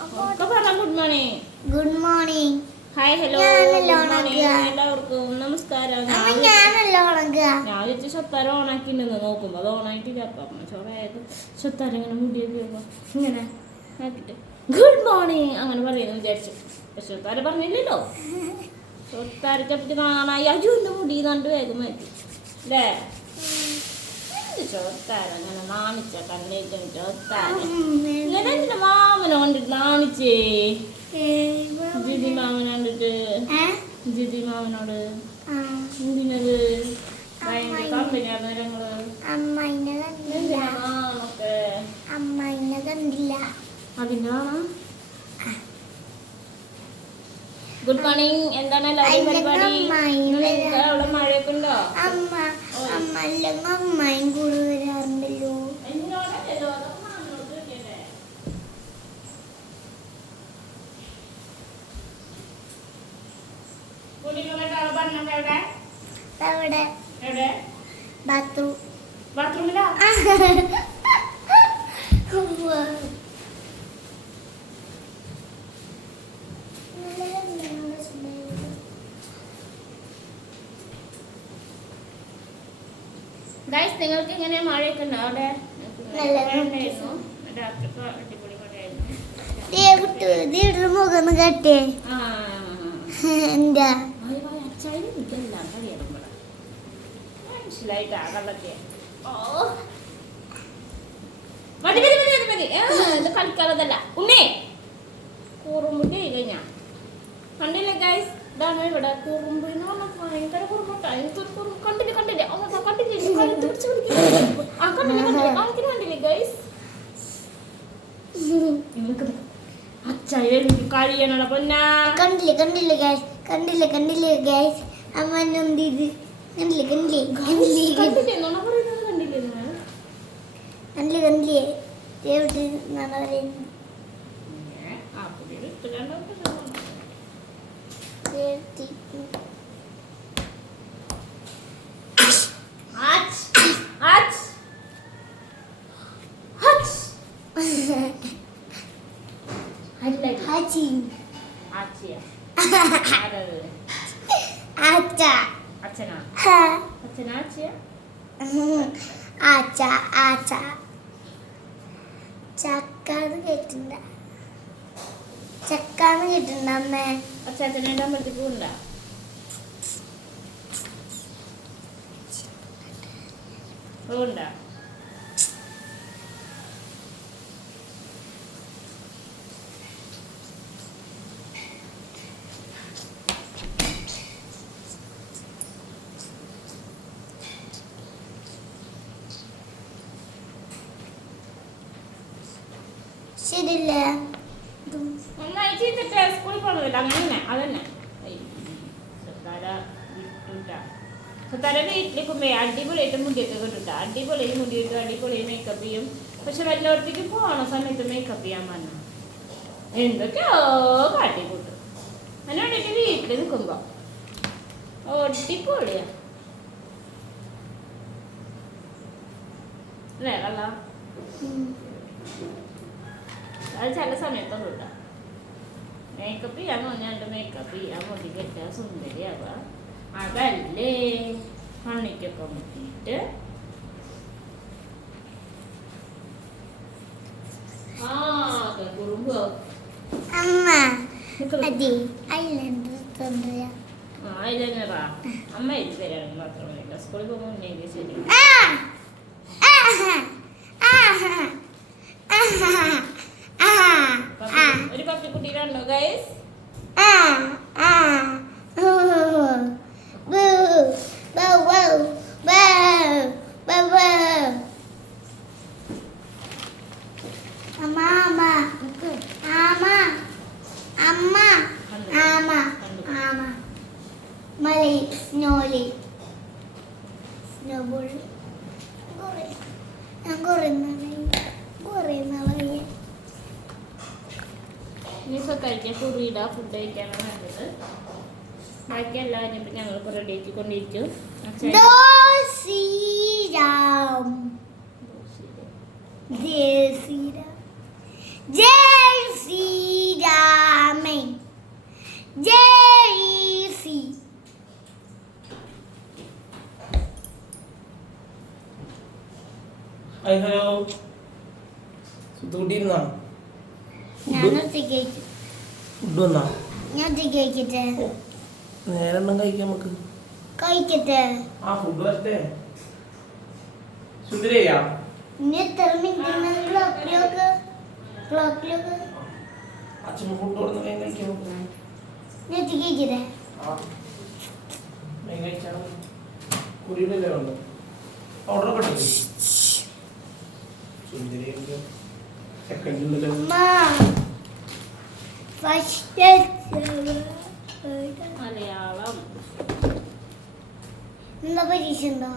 Good morning. Good morning. Hi hello എല്ലാവർക്കും നമസ്കാരം. ഞാൻ വെച്ച് സ്വത്താരം ഓണാക്കിണ്ടെന്ന് നോക്കുമ്പോ അത് ഓണായിട്ടില്ല. അപ്പം ചോറായത് സ്വത്താരം ഇങ്ങനെ മുടിയൊക്കെ ഇങ്ങനെ ആക്കിട്ട് ഗുഡ് മോർണിംഗ് അങ്ങനെ പറയുന്നു വിചാരിച്ചു. പക്ഷെ സ്വത്താരം പറഞ്ഞില്ലല്ലോ. സ്വത്താരത്തെ കാണായി അജുവിന്റെ മുടി കണ്ട് വേഗം മാറ്റി അല്ലേ? ചോത്താരം അങ്ങനെ നാണിച്ച കണ്ണേറ്റും ചോത്താരം ഇങ്ങനെ എന്റെ മാമനെ കണ്ടിട്ട് നാണിച്ചേ. ജിതി മാമൻ കണ്ടിട്ട് ജിതി മാമനോട് എന്തിനത് ഭയങ്കര കമ്പനിയായിരുന്നു ഞങ്ങള്. എന്തിനാണൊക്കെ അതിനാണ്. Good morning. എന്താണ് എല്ലാവരും പരിപാടി? അവിടെ മഴയൊക്കെ ഉണ്ടോ? അമ്മയും കൂടെ വരാറുണ്ടല്ലോ. ബാത്റൂമിലാ? ഗൈസ്, നിങ്ങൾക്ക് ഇങ്ങനെ മഴയൊക്കെ ഉണ്ടോ അവിടെ? മുഖം കട്ടേ എന്താ കളിക്കാറതല്ല ഉണ്ണേ. കുറുമ്പുണ്ടി കഴിഞ്ഞ കണ്ടില്ലേ ഗൈസ്? ഇതാണ് ഇവിടെ കുറുമ്പിന് ഭയങ്കര കുറുമ്പട്ട. എനിക്കൊരു കുറുമ്പ് കണ്ടില്ലേ കണ്ടില്ലേ കണ്ടില്ലേ ഗൈസ്? അച്ചായ കഴിയണ പൊന്നാ. കണ്ടില്ലേ ഗൈസ് അമ്മ എന്ത് ഇത് കണ്ടില്ലേ ചക്കാന്ന് കേട്ടിട്ടുണ്ട അമ്മേ. അച്ഛനെ അമ്പലത്തിൽ പോകണ്ട? പോകണ്ട. ശരിയല്ലേ? സ്കൂളിൽ പോകണമില്ല അങ്ങനെ അതന്നെ. സ്വത്താര വീട്ടിലേക്കുമ്പോ അടിപൊളിയായിട്ട് മുടിയൊക്കെ കിട്ടും. അടിപൊളിയായി മുടി കിട്ടും, അടിപൊളിയായി മേക്കപ്പ് ചെയ്യും. പക്ഷെ വല്ലയിടത്തേക്ക് പോകണ സമയത്ത് മേക്കപ്പ് ചെയ്യാൻ പറഞ്ഞു എന്തൊക്കെയോ കാട്ടിക്കൂട്ടും. അതിന് വേണ്ടിയിട്ട് വീട്ടിൽ നിൽക്കുമ്പോ അടിപൊളിയാ അല്ലേ കള്ള? അത് ചില സമയത്തൊന്നും ഇല്ല. മേക്കപ്പ് ചെയ്യാൻ പറഞ്ഞാണ്ട് മേക്കപ്പ് ചെയ്യാൻ മുടി കെട്ടാ സുന്ദരിയാവുക അതല്ലേ? കണ്ണിക്കൊക്കെ മുട്ടിയിട്ട് കുറുമ്പോ ഐലൈനറാ അമ്മ എഴുതി തരാണെങ്കിൽ മാത്രമല്ല. സ്കൂളിൽ പോകുമ്പോൾ മുന്നേ ശരി. ഒരു പപ്പിക്കുട്ടീനുണ്ടോ ഗൈസ്? കഴിക്കാൻ കുറിയിടാ ഫുഡ് കഴിക്കാനാണ് നല്ലത്. ബാക്കി എല്ലാവരും ഞങ്ങളിപ്പോൾ റെഡി ആക്കിക്കൊണ്ടിരിക്കും. ജയ് ശ്രീരാം. ഹായ് ഹലോ സുത്തൂട്ടിയിരുന്നാ ഞാൻ ഒറ്റയ്ക്ക് കഴിക്കും. ഫുഡ് വന്നാ ഞാൻ ഒറ്റയ്ക്ക് കഴിക്കട്ടെ. നേരെ എണ്ണം കഴിക്കാം നമുക്ക്. കഴിക്കട്ടെ. ആ ഫുഡ് വരട്ടെ. സുന്ദരിയാ ഇനി എത്ര മിനിറ്റ് ക്ലോക്കിലൊക്കെ അച്ഛൻ ഫുഡ് കൊടുന്ന് വേഗം കഴിക്കാം നമുക്ക്. ഞാൻ ഒറ്റയ്ക്ക് കഴിക്കട്ടെ. ആ വേഗം കഴിച്ചാൽ കുടിയിലല്ലേ വേണ്ട ഓർഡർ പെട്ടെന്ന് സുന്ദരി സെക്കൻഡിലല്ലോ. അമ്മ ഫസ്റ്റ് മലയാളം എന്താ പരീക്ഷ ഉണ്ടോ?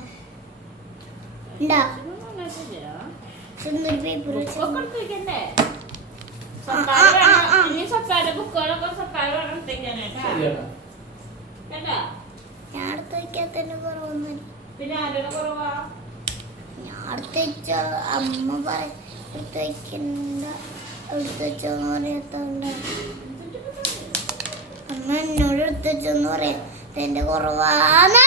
ഉണ്ടാ സുന്ദരി പേപ്പർ ബുക്കൊക്കെ എടുത്ത് വെക്കണ്ടേ? ഇനി സത്താര ബുക്കുകളൊക്കെ സത്താര വേണം എടുത്തേക്കാനായിട്ടാ ശരിയാടാ. കേട്ടാ? ഞാൻ അടുത്ത് വയ്ക്കാത്തതിന്റെ കുറവൊന്നും. പിന്നെ ആരുടെ കുറവാ? ഞാൻ അടുത്ത് വെച്ച അമ്മ പറയും എടുത്ത് വയ്ക്കണ്ട, എടുത്ത് വെച്ചോന്ന് പറയാത്തോണ്ട് അമ്മ എന്നോട് എടുത്ത് വെച്ചോന്ന് പറയാം എന്റെ കുറവാണ്.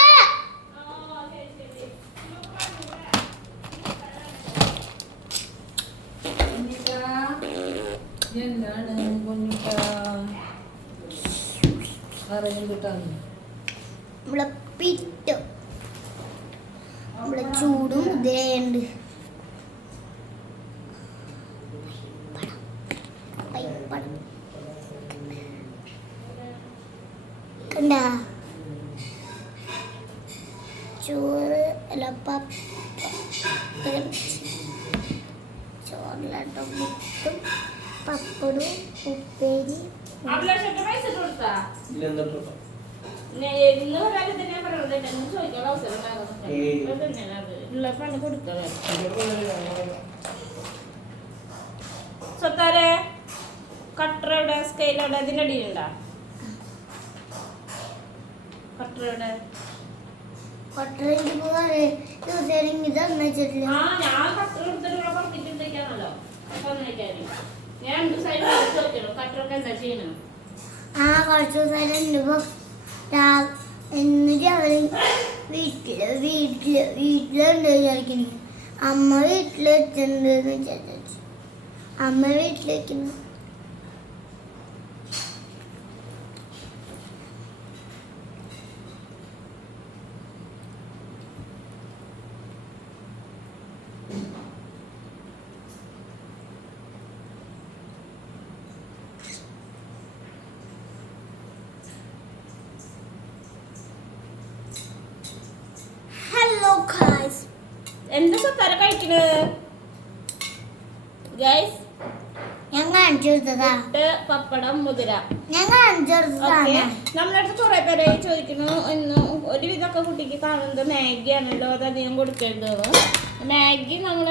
എന്താണ് കുഞ്ഞിട്ടാ അറിഞ്ഞിട്ടാണ് നമ്മളെ പിറ്റും നമ്മളെ ചൂടും ഇതേണ്ട്. കണ്ടാ ചോറ് അല്ല ചോറിലാട്ടോ മുട്ടും പപ്പടും ഉപ്പേരി. അഭിലാഷേട്ടൻ പൈസ കൊടുത്താ? ഇല്ല എന്നിട്ടോ ഇന്ന് ഒരാൾ തന്നെ പറഞ്ഞിട്ട് ചോദിക്കാനുള്ള അവസരം ഉണ്ടാകുന്നുണ്ട്. അത് തന്നെയാണ് അത് ഉള്ള പണി കൊടുക്കുക. സ്വത്താരെ കട്ടർ എവിടെ, സ്കെയിൽ എവിടെ, അതിൻ്റെ അടിയിലുണ്ടാ കട്ടർ എവിടെ? ആ ഞാൻ കട്ടർ എടുത്തിട്ട് ഇവിടെ പുറത്തിട്ടുണ്ടാക്കാണല്ലോ തന്നേക്കാന്. ഞാൻ 2 സൈഡ് ചോദിക്കണം കട്ടറൊക്കെ എന്താ ചെയ്യണം. ആ കുറച്ച് ദിവസം എന്നിട്ട് അവര് വീട്ടിലുണ്ട് വിചാരിക്കുന്നു. അമ്മ വീട്ടിൽ വെച്ചിട്ടുണ്ട് വിചാരിച്ചു. അമ്മ വീട്ടിൽ വെക്കുന്നു. ഹലോ ഗൈസ്, എന്താ സ്വത്താര കഴിക്കണത്? ഗൈസ് ഞാൻ കാണിച്ചു കൊടുത്തതാ. പപ്പടം മുതിര. ഞാൻ കാണിച്ചു കൊടുത്തതാണ്. നമ്മുടെ അടുത്ത് കുറെ പേരെ ചോദിക്കുന്നു ഇന്ന് ഒരുവിധമൊക്കെ കുട്ടിക്ക് കാണുന്നത് മാഗിയാണല്ലോ, അത് അധികം കൊടുക്കരുത്. മാഗി നമ്മൾ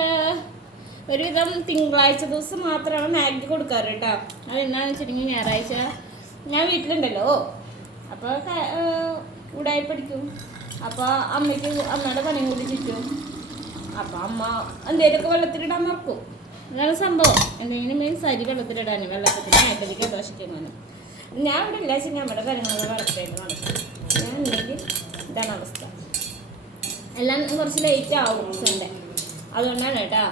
ഒരുവിധം തിങ്കളാഴ്ച ദിവസം മാത്രമാണ് മാഗി കൊടുക്കാറ് കേട്ടോ. അത് എന്താണെന്ന് വെച്ചിട്ടുണ്ടെങ്കിൽ ഞായറാഴ്ച ഞാൻ വീട്ടിലുണ്ടല്ലോ, അപ്പോൾ ഉടായി പഠിക്കും. അപ്പോൾ അമ്മയ്ക്ക് അമ്മയുടെ പണിയും കൂടി ചുറ്റും. അപ്പോൾ അമ്മ എന്തെങ്കിലുമൊക്കെ വെള്ളത്തിലിടാൻ മറക്കും. അതാണ് സംഭവം. എന്തെങ്കിലും മീൻസ് അരി വെള്ളത്തിലിടാനും വെള്ളത്തിന് ആയിട്ടൊക്കെ ദോഷിക്കാനും. ഞാൻ ഇവിടെ ഇല്ല വെച്ചാൽ നമ്മുടെ കാര്യങ്ങളൊക്കെ കറക്റ്റായിട്ട് നടക്കും. ഞാൻ ഉണ്ടെങ്കിൽ ഇതാണ് അവസ്ഥ. എല്ലാം കുറച്ച് ലേറ്റ് ആവും സൺഡേ, അതുകൊണ്ടാണ് കേട്ടോ.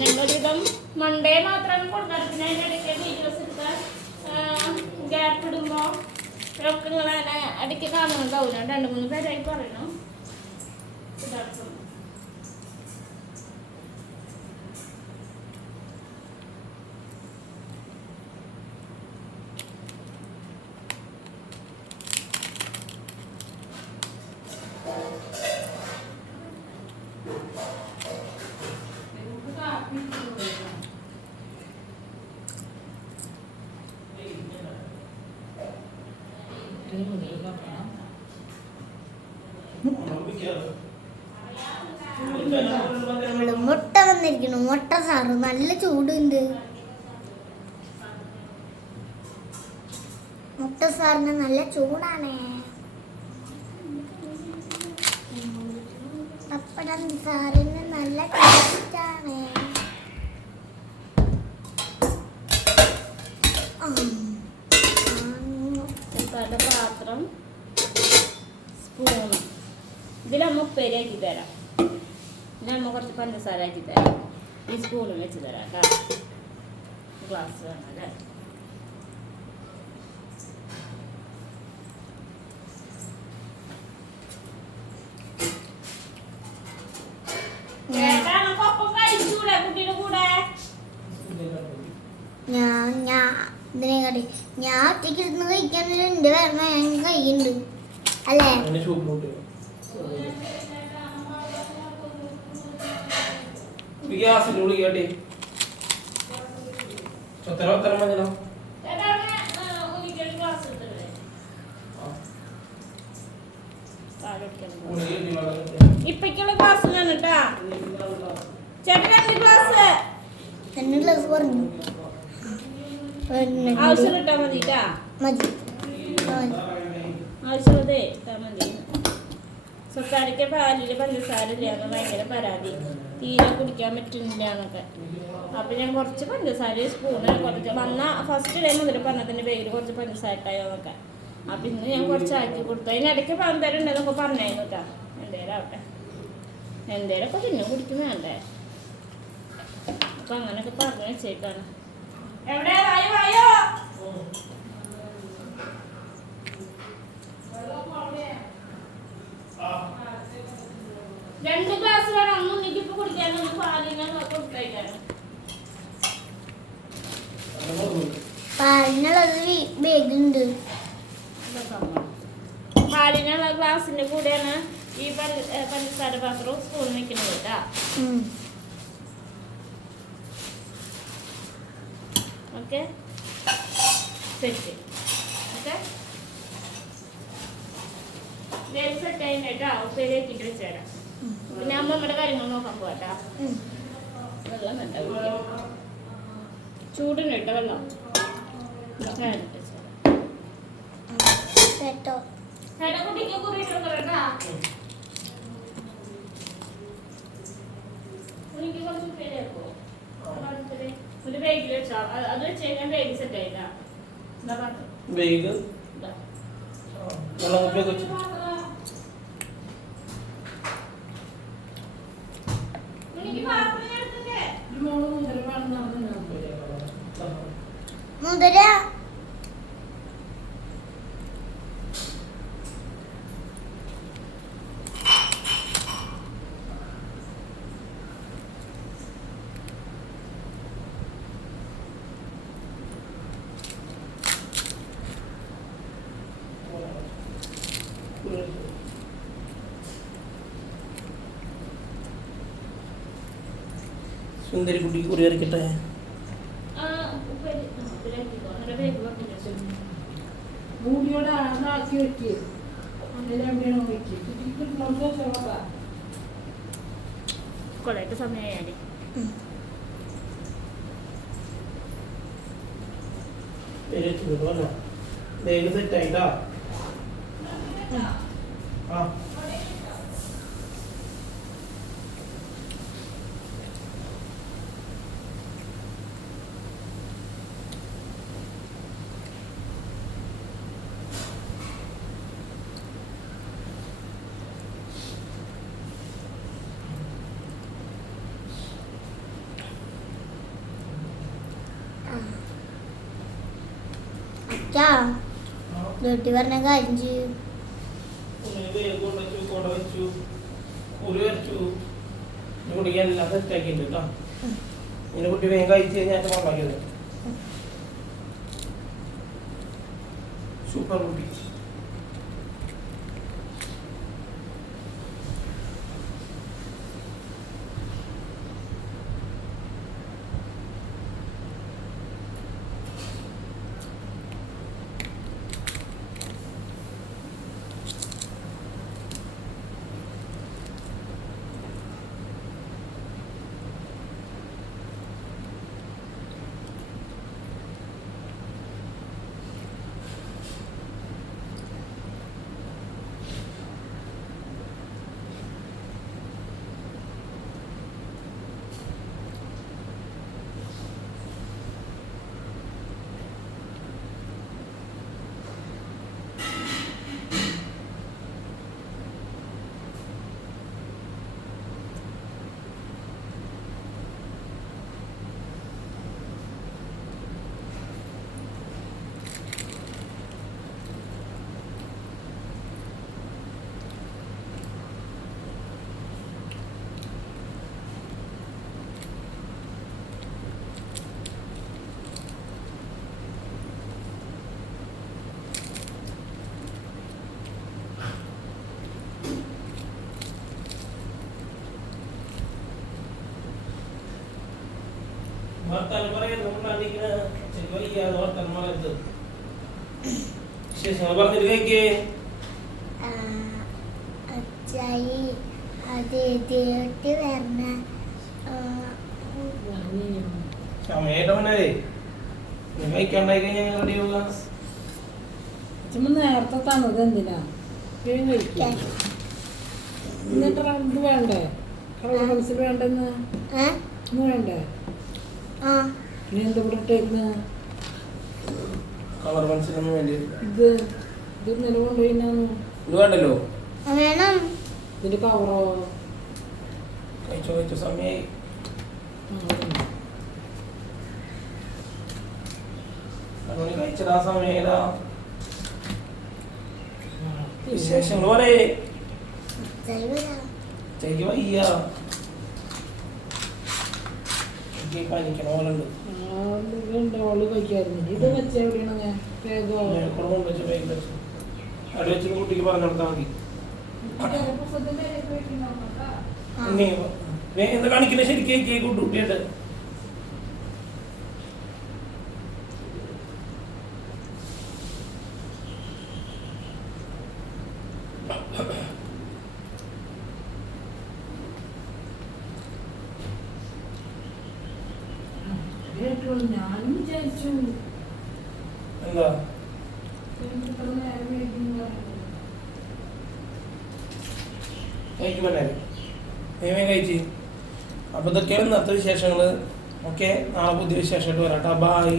ഞങ്ങളൊരുവിധം മൺഡേ മാത്രമാണ് കൊടുക്കാറ്. പിന്നെ അതിൻ്റെ ഇടയ്ക്ക് വീഡിയോസ് എടുക്കാൻ ഗ്യാപ്പ് ഇടുമ്പോൾ ഒക്കെ നിങ്ങളെ ഇടയ്ക്ക് കാണുന്നുണ്ടാവില്ല. 2-3 പേരായി പറയണം. നമ്മള് മുട്ട വന്നിരിക്കുന്നു. മുട്ട സാറ് നല്ല ചൂടുണ്ട്. മുട്ട സാറിന് നല്ല ചൂടാണ്. പപ്പടം സാറിന് നല്ല ടേസ്റ്റാണ്. പാത്രം സ്പൂണ് ഇതിലമ്മ ഉപ്പേരി ആക്കി തരാം. ഇതിലമ്മ കുറച്ച് പഞ്ചസാര ആക്കി തരാം. ഈ സ്പൂണും വെച്ച് തരാം കേട്ടോ. ഗ്ലാസ് വേണം അല്ലേ? കുട്ടിയുടെ കൂടെ ഞാൻ ഒറ്റയ്ക്ക് ഇരുന്ന് കഴിക്കാനൊരു എന്റെ വരണ ഞാൻ കഴിക്കുന്നുണ്ട് അല്ലേ? അതിന് സൂപ്പ് കൂട്ടി ഗ്യാസിന്റെ ഉള്ളിൽ കേട്ടി ചൊത്തര മതിനോ ഇപ്പക്കുള്ള ക്ലാസ് കേട്ടാ ചേട്ടൻ 2 ഗ്ലാസ് 2 ഗ്ലാസ് പറഞ്ഞു ആവശ്യം ഇട്ടാ മതി കേട്ടാ. മതി ആവശ്യമുള്ളതേ ഇട്ടാ മതി. സ്വത്താരിക്ക് പാലില് പഞ്ചസാര ഇല്ലാന്ന് ഭയങ്കര പരാതി, തീരെ കുടിക്കാൻ പറ്റുന്നില്ല എന്നൊക്കെ. അപ്പൊ ഞാൻ കുറച്ച് പഞ്ചസാര സ്പൂണ് കുറച്ച് വന്ന ഫസ്റ്റ് ഡേ മുതൽ പറഞ്ഞതിന്റെ പേര് കുറച്ച് പഞ്ചസാര ഇട്ടായോ എന്നൊക്കെ. അപ്പൊ ഇന്ന് ഞാൻ കുറച്ച് ആക്കി കൊടുത്തു. അതിനിടയ്ക്ക് പന്തരം ഉണ്ടെന്നൊക്കെ പറഞ്ഞായിരുന്നു കേട്ടാ. എന്തേലും ആവട്ടെ, എന്തേലൊക്കെ പിന്നെ കുടിക്കും വേണ്ടേ. അപ്പൊ അങ്ങനെയൊക്കെ പറഞ്ഞു വെച്ചേക്കാണ്. എവിടെ വായോ വായോ 2 ഗ്ലാസ് വേണം. ഒന്നും എനിക്കിപ്പോ കുടിക്കാനൊന്നും പാലിനെ കൊടുത്തേക്കാണ്. പാലിനുള്ളത് ബാഗുണ്ട്. പാലിനുള്ള ഗ്ലാസിന്റെ കൂടെയാണ് ഈ പഞ്ചസാര പാത്രവും സ്പൂൺ വെക്കുന്നത് കേട്ടാ. Okay set. ഓക്കെ സെറ്റ് ആയിട്ട് കേട്ടോ. ഉപ്പേരിയാക്കിട്ട് വെച്ചുതരാം. പിന്നെ അമ്മ നമ്മുടെ കാര്യങ്ങൾ നോക്കാൻ പോവാട്ടാ. വെള്ളം വേണ്ട, ചൂടുണ്ട് കേട്ടോ വെള്ളം. കേട്ടോ കുട്ടിക്ക് കുറിയിട്ട് കേട്ടാ. എനിക്ക് കുറച്ച് ഉപ്പേരിയാക്കോ ഒരു ബാഗിൽ വെച്ചാ അത് വെച്ച് കഴിഞ്ഞാൽ ബാഗ് സെറ്റ് ആയിട്ടാ. വേഗം മുതല സുന്ദരി കുട്ടി കുറി ഇറക്കട്ടെ. മൂടിയോടെ ആക്കി വെക്കുക. കൊള്ളായിട്ട് സമയമായാലേ വേഗം സെറ്റ് ആയിട്ടാ. ആ ഡ്യൂട്ടി പറഞ്ഞ കാര്യം ചെയ്യും. കൊട വെച്ചു, കുറി വരച്ചു, കുട്ടിക്ക് എല്ലാം സെറ്റ് ആക്കിയിട്ടുണ്ട് കേട്ടോ. ഇങ്ങനെ കുട്ടി വേഗം കഴിച്ച് കഴിഞ്ഞാൽ ഉണ്ടാക്കിയത് സൂപ്പർ കുട്ടി. വർത്താനം പറയുന്നുണ്ടാണ്ടിരിക്കുന്ന ചെറിയ വർത്താനം പറയരുത്. വിശേഷങ്ങൾ പറഞ്ഞിട്ട് കഴിക്കേ. അച്ചായി അതേട്ട് വരണ സമയായിട്ട് അവനേ കഴിക്കാണ്ടായി കഴിഞ്ഞാൽ റെഡി ആവുക. ചുമ്മാ നേരത്തെ തന്നത് എന്തിനാ കഴിക്കാൻ എന്നിട്ട് ഇത് വേണ്ടേ കളർ പെൻസിൽ വേണ്ടെന്ന് ഇന്ന് വേണ്ടേ ഇനി എന്താ ഇവിടെ ഇട്ടേക്കുന്ന കളർ പെൻസിലൊന്നും വേണ്ടി ഇത് ഇന്നലെ കൊണ്ടുപോയിന്നാന്ന് ഇത് വേണ്ടല്ലോ. വേണം. ഇതിന്റെ കവറോ കഴിച്ചോ സമയായി. അതുകൊണ്ട് കഴിച്ചടാ സമയടാ. വിശേഷങ്ങൾ പറയേ. ചേക്ക് വയ്യ പനിക്കണ പോലെ ഉണ്ട്. ഓള് കഴിക്കായിരുന്നു ഇത് വെച്ച എവിടെയാണ് വേഗോ അവിടെ വെച്ച് കുട്ടിക്ക് പറഞ്ഞു കൊടുത്താൽ മതി. എന്താ കാണിക്കില്ല ശരിക്കും കേക്ക് കുട്ടിയുണ്ട്. ഞാനും വിചാരിച്ചു എന്താ കഴിക്കുമല്ലേ ദൈവം കഴിച്ച്. അപ്പോൾ ഇതൊക്കെയാണ് ഇന്നത്തെ വിശേഷങ്ങൾ. ഓക്കെ, നാളെ പുതിയ വിശേഷമായിട്ട് വരാം. ബായ്.